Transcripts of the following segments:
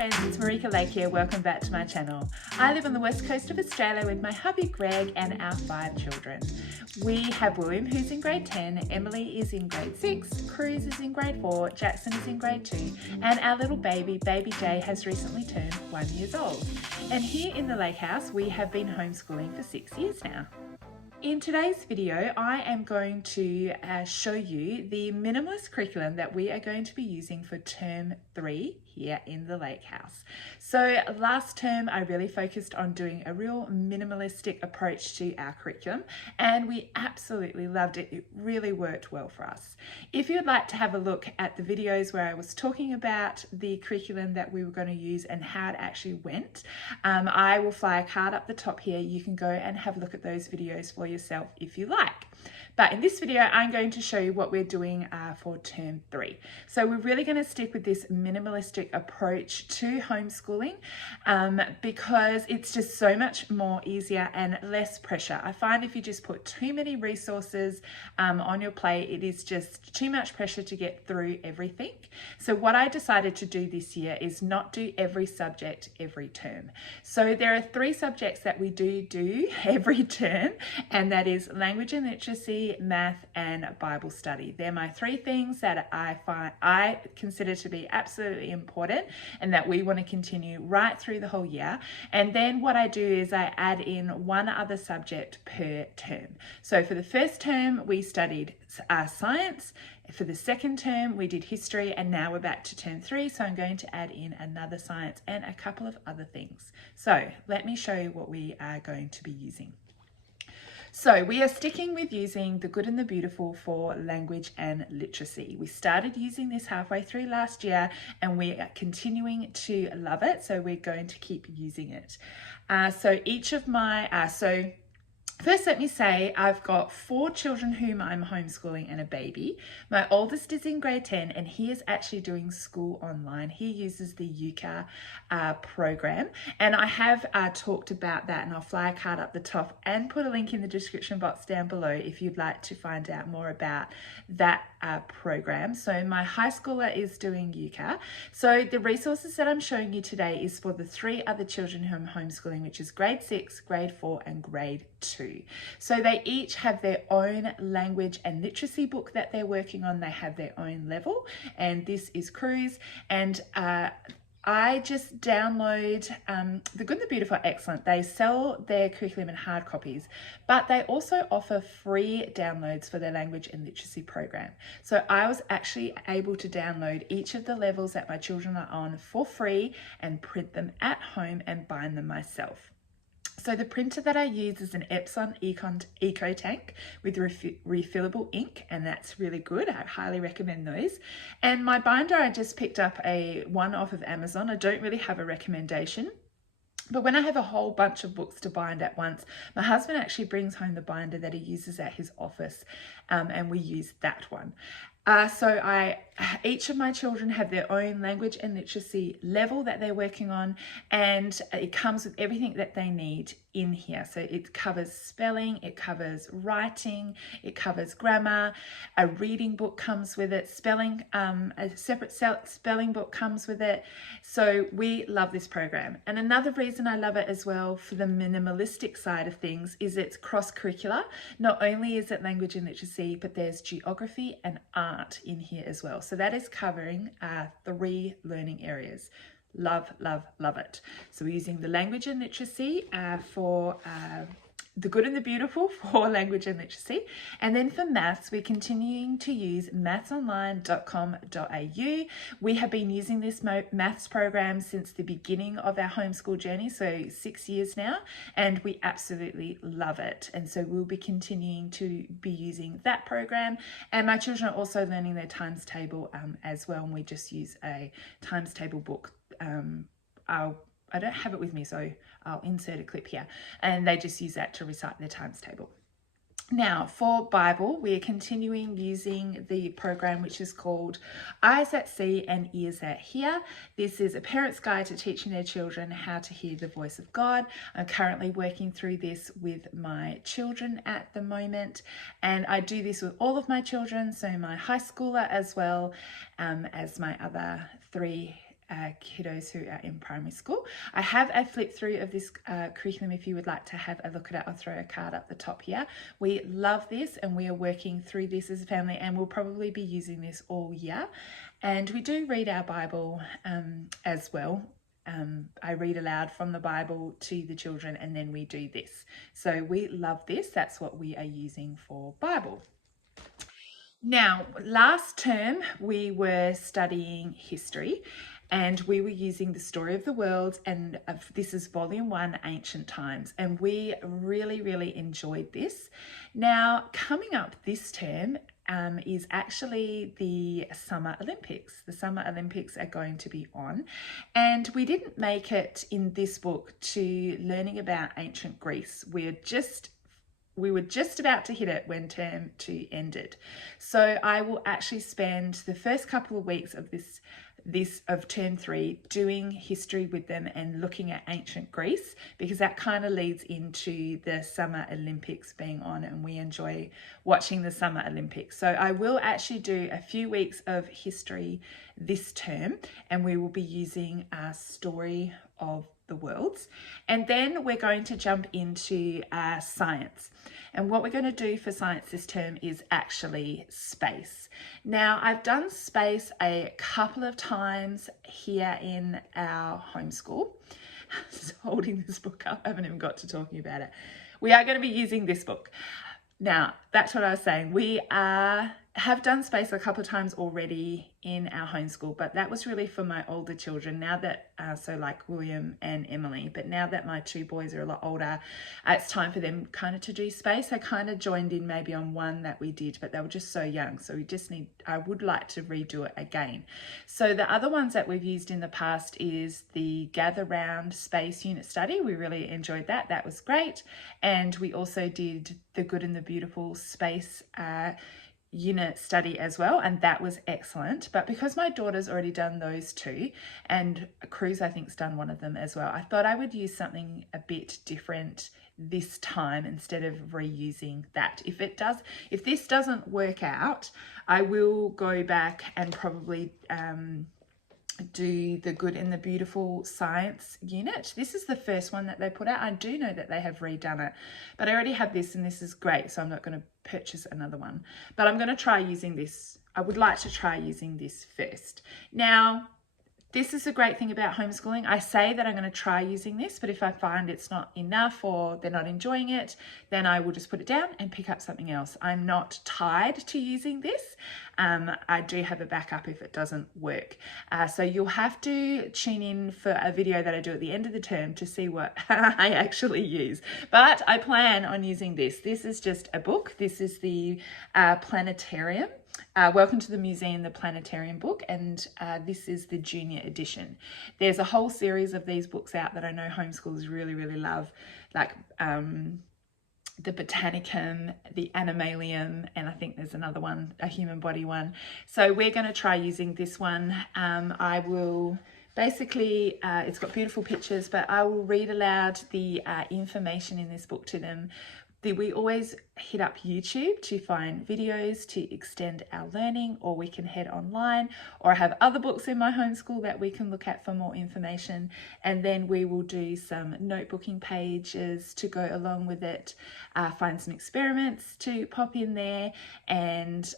friends, it's Marika Lake here. Welcome back to my channel. I live on the west coast of Australia with my hubby Greg and our 5 children. We have William, who's in grade 10, Emily is in grade 6, Cruz is in grade 4, Jackson is in grade 2, and our little baby Jay, has recently turned 1 year old. And here in the lake house, we have been homeschooling for 6 years now. In today's video, I am going to show you the minimalist curriculum that we are going to be using for term 3 here in the lake house. So last term, I really focused on doing a real minimalistic approach to our curriculum, and we absolutely loved it. It really worked well for us. If you'd like to have a look at the videos where I was talking about the curriculum that we were going to use and how it actually went, I will fly a card up the top here. You can go and have a look at those videos for yourself if you like. But in this video, I'm going to show you what we're doing for term 3. So we're really going to stick with this minimalistic approach to homeschooling because it's just so much more easier and less pressure. I find if you just put too many resources on your plate, it is just too much pressure to get through everything. So what I decided to do this year is not do every subject every term. So there are 3 subjects that we do every term, and that is language and literacy, math, and Bible study. They're my 3 things that I consider to be absolutely important and that we want to continue right through the whole year. And then what I do is I add in 1 other subject per term. So for the first term, we studied science. For the second term, we did history, and now we're back to term 3. So I'm going to add in another science and a couple of other things. So let me show you what we are going to be using. So we are sticking with using the good and the beautiful for language and literacy. We started using this halfway through last year and we are continuing to love it. So we're going to keep using it. First, let me say I've got 4 children whom I'm homeschooling and a baby. My oldest is in grade 10 and he is actually doing school online. He uses the Euka program, and I have talked about that, and I'll fly a card up the top and put a link in the description box down below if you'd like to find out more about that program. So my high schooler is doing Euka. So the resources that I'm showing you today is for the 3 other children who I'm homeschooling, which is grade 6, grade 4, and grade 2. So they each have their own language and literacy book that they're working on. They have their own level, and this is Cruz. And I just download The Good, the Beautiful, Excellent. They sell their curriculum in hard copies, but they also offer free downloads for their language and literacy program. So I was actually able to download each of the levels that my children are on for free and print them at home and bind them myself. So the printer that I use is an Epson Eco Tank with refillable ink, and that's really good. I highly recommend those. And my binder, I just picked up one off of Amazon. I don't really have a recommendation, but when I have a whole bunch of books to bind at once, my husband actually brings home the binder that he uses at his office, and we use that one. Each of my children have their own language and literacy level that they're working on, and it comes with everything that they need in here. So it covers spelling, it covers writing, it covers grammar, a reading book comes with it, a separate spelling book comes with it. So we love this program. And another reason I love it as well for the minimalistic side of things is it's cross-curricular. Not only is it language and literacy, but there's geography and art in here as well. So that is covering 3 learning areas. Love, love, love it. So we're using the language and literacy for the good and the beautiful for language and literacy. And then for maths, we're continuing to use mathsonline.com.au. We have been using this maths program since the beginning of our homeschool journey, so 6 years now, and we absolutely love it. And so we'll be continuing to be using that program. And my children are also learning their times table as well, and we just use a times table book. I don't have it with me, so I'll insert a clip here, and they just use that to recite their times table. Now for Bible, we are continuing using the program which is called Eyes That See and Ears That Hear. This is a parent's guide to teaching their children how to hear the voice of God. I'm currently working through this with my children at the moment, and I do this with all of my children, so my high schooler as well as my other 3 kiddos who are in primary school. I have a flip through of this curriculum if you would like to have a look at it. I'll throw a card up the top here. We love this and we are working through this as a family, and we'll probably be using this all year. And we do read our Bible as well. I read aloud from the Bible to the children, and then we do this. So we love this. That's what we are using for Bible. Now, last term we were studying history, and we were using the story of the world, and this is volume 1, Ancient Times, and we really enjoyed this. Now, coming up this term is actually the Summer Olympics. The Summer Olympics are going to be on, and we didn't make it in this book to learning about ancient Greece. We were just about to hit it when term 2 ended. So I will actually spend the first couple of weeks of this of term 3 doing history with them and looking at ancient Greece, because that kind of leads into the Summer Olympics being on, and we enjoy watching the Summer Olympics. So I will actually do a few weeks of history this term, and we will be using our story of the worlds, and then we're going to jump into science. And what we're going to do for science this term is actually space. Now, I've done space a couple of times here in our homeschool. Just holding this book up, I haven't even got to talking about it. We are going to be using this book. Now, that's what I was saying. We have done space a couple of times already in our homeschool, but that was really for my older children. Now that, so like William and Emily, but now that my 2 boys are a lot older, it's time for them kind of to do space. I kind of joined in maybe on one that we did, but they were just so young. So I would like to redo it again. So the other ones that we've used in the past is the Gather Round Space Unit Study. We really enjoyed that. That was great. And we also did the Good and the Beautiful Space unit study as well, and that was excellent. But because my daughter's already done those 2, and Cruz I think's done one of them as well, I thought I would use something a bit different this time instead of reusing that. If this doesn't work out, I will go back and probably do the Good and the Beautiful Science unit. This is the first one that they put out. I do know that they have redone it, but I already have this and this is great, so I'm not going to purchase another one, but I'm going to try using this. I would like to try using this first. Now, this is a great thing about homeschooling. I say that I'm going to try using this, but if I find it's not enough or they're not enjoying it, then I will just put it down and pick up something else. I'm not tied to using this. I do have a backup if it doesn't work. So you'll have to tune in for a video that I do at the end of the term to see what I actually use. But I plan on using this. This is just a book. This is the Planetarium. Welcome to the Museum, the Planetarium book, and this is the junior edition. There's a whole series of these books out that I know homeschoolers really love, like the Botanicum, the Animalium, and I think there's another one, a human body one. So we're going to try using this one. I will basically, it's got beautiful pictures, but I will read aloud the information in this book to them. We always hit up YouTube to find videos to extend our learning, or we can head online, or I have other books in my homeschool that we can look at for more information. And then we will do some notebooking pages to go along with it, find some experiments to pop in there, and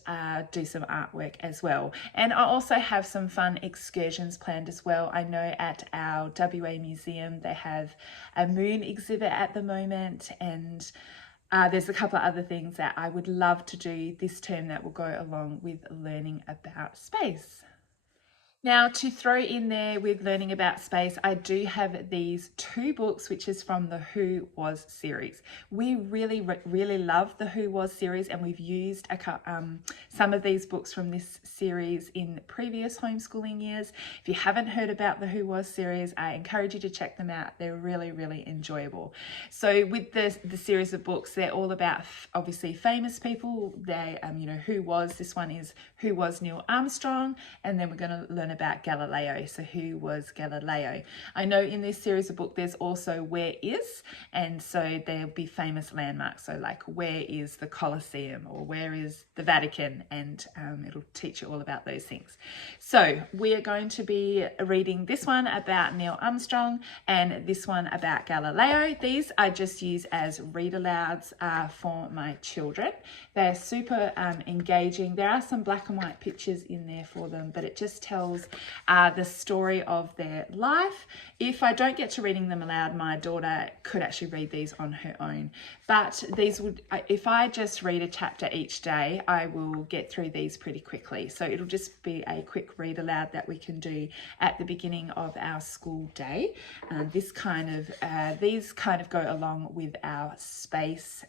do some artwork as well. And I also have some fun excursions planned as well. I know at our WA museum they have a moon exhibit at the moment, and there's a couple of other things that I would love to do this term that will go along with learning about space. Now, to throw in there with learning about space, I do have these 2 books, which is from the Who Was series. We really love the Who Was series, and we've used some of these books from this series in previous homeschooling years. If you haven't heard about the Who Was series, I encourage you to check them out. They're really enjoyable. So with the series of books, they're all about obviously famous people. They, who was, this one is Who Was Neil Armstrong, and then we're going to learn about Galileo. So who was Galileo? I know in this series of book there's also where is, and so there'll be famous landmarks. So like where is the Colosseum or where is the Vatican, and it'll teach you all about those things. So we are going to be reading this one about Neil Armstrong and this one about Galileo. These I just use as read alouds for my children. They're super engaging. There are some black and white pictures in there for them, but it just tells the story of their life. If I don't get to reading them aloud, my daughter could actually read these on her own. But these would, if I just read a chapter each day, I will get through these pretty quickly. So it'll just be a quick read aloud that we can do at the beginning of our school day. These kind of go along with our space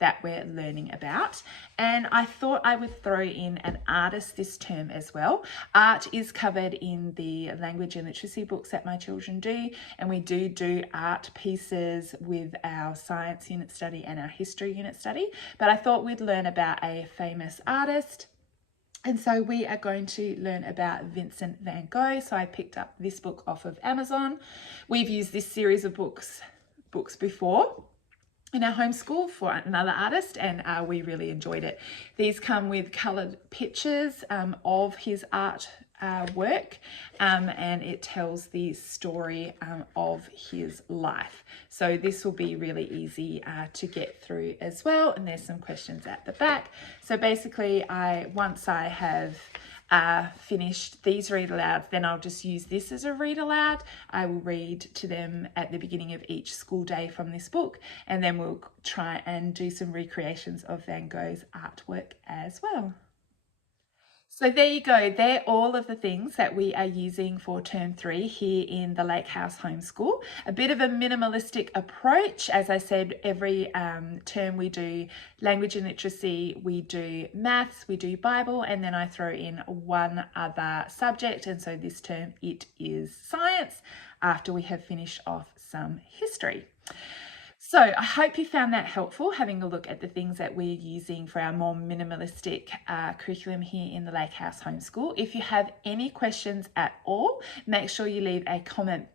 that we're learning about. And I thought I would throw in an artist this term as well. Art is covered in the language and literacy books that my children do, and we do art pieces with our science unit study and our history unit study. But I thought we'd learn about a famous artist. And so we are going to learn about Vincent Van Gogh. So I picked up this book off of Amazon. We've used this series of books before in our homeschool for another artist, and we really enjoyed it. These come with coloured pictures of his art work, and it tells the story of his life. So this will be really easy to get through as well, and there's some questions at the back. So basically once I have finished these read alouds, then I'll just use this as a read aloud. I will read to them at the beginning of each school day from this book, and then we'll try and do some recreations of Van Gogh's artwork as well. So there you go. They're all of the things that we are using for term 3 here in the Lake House Homeschool. A bit of a minimalistic approach. As I said, every term we do language and literacy, we do maths, we do Bible, and then I throw in one other subject. And so this term it is science after we have finished off some history. So I hope you found that helpful, having a look at the things that we're using for our more minimalistic curriculum here in the Lake House Homeschool. If you have any questions at all, make sure you leave a comment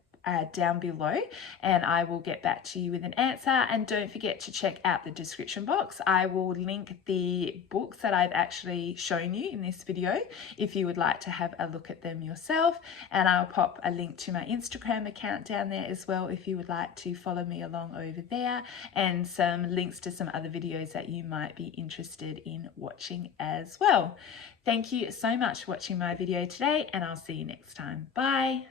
down below and I will get back to you with an answer. And don't forget to check out the description box. I will link the books that I've actually shown you in this video if you would like to have a look at them yourself, and I'll pop a link to my Instagram account down there as well if you would like to follow me along over there, and some links to some other videos that you might be interested in watching as well. Thank you so much for watching my video today, and I'll see you next time. Bye.